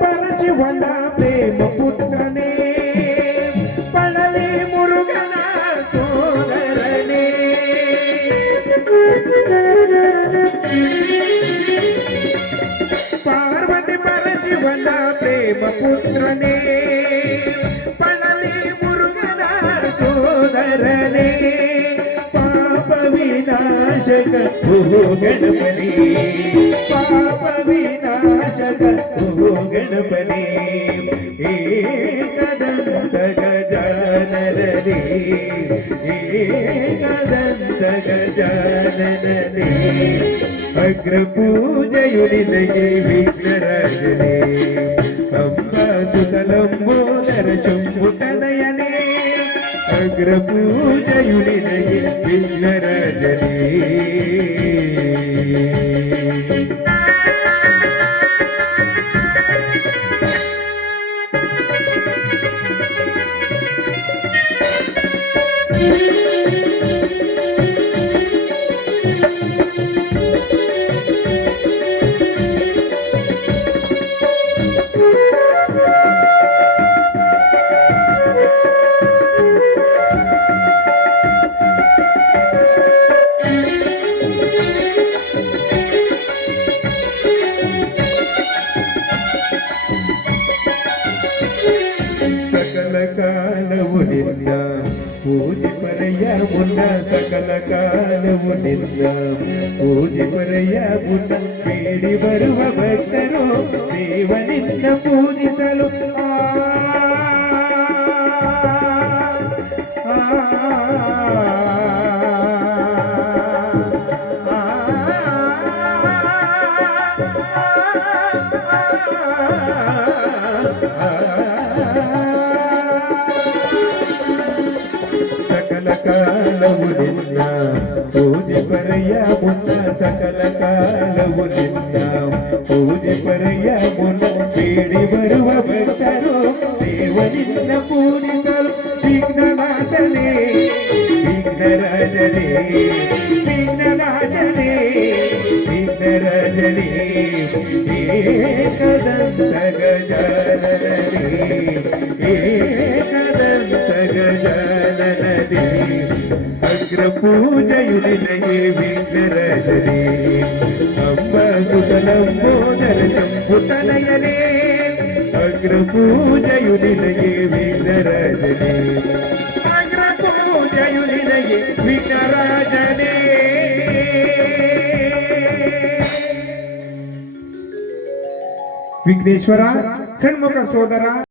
ಪರಶಿವನ ಪ್ರೇಮ ಪುತ್ರನೇ ಪಳಲಿ ಮುರುಗನ ಸೋದರನೇ ಪಾರ್ವತಿ ಪರಶಿವನ ಪ್ರೇಮ ಪುತ್ರನೇ ಪಳಲಿ ಮುರುಗನ ಸೋದರನೇ ಪಾಪ ವಿನಾಶಕ ಗಣಪತಿ ಪಾಪ ವಿನಾಶಕ ಗಣಪತಿ ಏಕದಂತ ಗಜಾನನೇ ಏಕದಂತ ಗಜಾನನೇ ಅಗ್ರ ಪೂಜೆಯುನಿನಗೆ ವಿಘ್ನರಾಜನೇ ಅಂಬಾಸುತಲಂಬೋದರ ಶಂಭುತನಯನೇ ಅಗ್ರ ಪೂಜೆಯುನಿನಗೆ ವಿಘ್ನರಾಜನೇ ಸಕಲ ಕಾಲವು ನಿನ್ನ ಪೂಜೆ ಪರೆಯ ಮುನ್ನ ಸಕಲ ಕಾಲವು ನಿನ್ನ ಪೂಜೆ ಪರೆಯ ಮುನ್ನ ಬೇಡಿ ಬರುವ ಭಕ್ತರು ದೇವ ನಿನ್ನ ಪೂಜಿಸಲು ಸಕಲ ಕಾಲವು ನಿನ್ನ ಪೂಜೆ ಪರೆಯ ಮುನ್ನ ಸಕಲ ಕಾಲವು ನಿನ್ನ ಪೂಜೆ ಪರೆಯ ಮುನ್ನ ಬೇಡಿ ಬರುವ ಭಕ್ತರು ದೇವ ನಿನ್ನ ಪೂಜಿಸಲು ವಿಘ್ನನಾಶನೇ ವಿಘ್ನರಾಜನೇ ವಿಘ್ನನಾಶನೇ ವಿಘ್ನರಾಜನೇ ಏಕದಂತ ಗಜಾನನೇ ಏಕದಂತ ಗಜಾನನೇ ಅಗ್ರ ಪೂಜೆಯುನಿನಗೆ ವಿಘ್ನರಾಜನೇ ಅಂಬಾಸುತಲಂಬೋದರ ಶಂಭುತನಯನೇ ಅಗ್ರ ಪೂಜೆಯುನಿನಗೆ ವಿಘ್ನರಾಜನೇ ಅಗ್ರ ಪೂಜೆಯುನಿನಗೆ ವಿಘ್ನರಾಜನೇ ವಿಘ್ನೇಶ್ವರ ಷಣ್ಮುಖ ಸೋದರ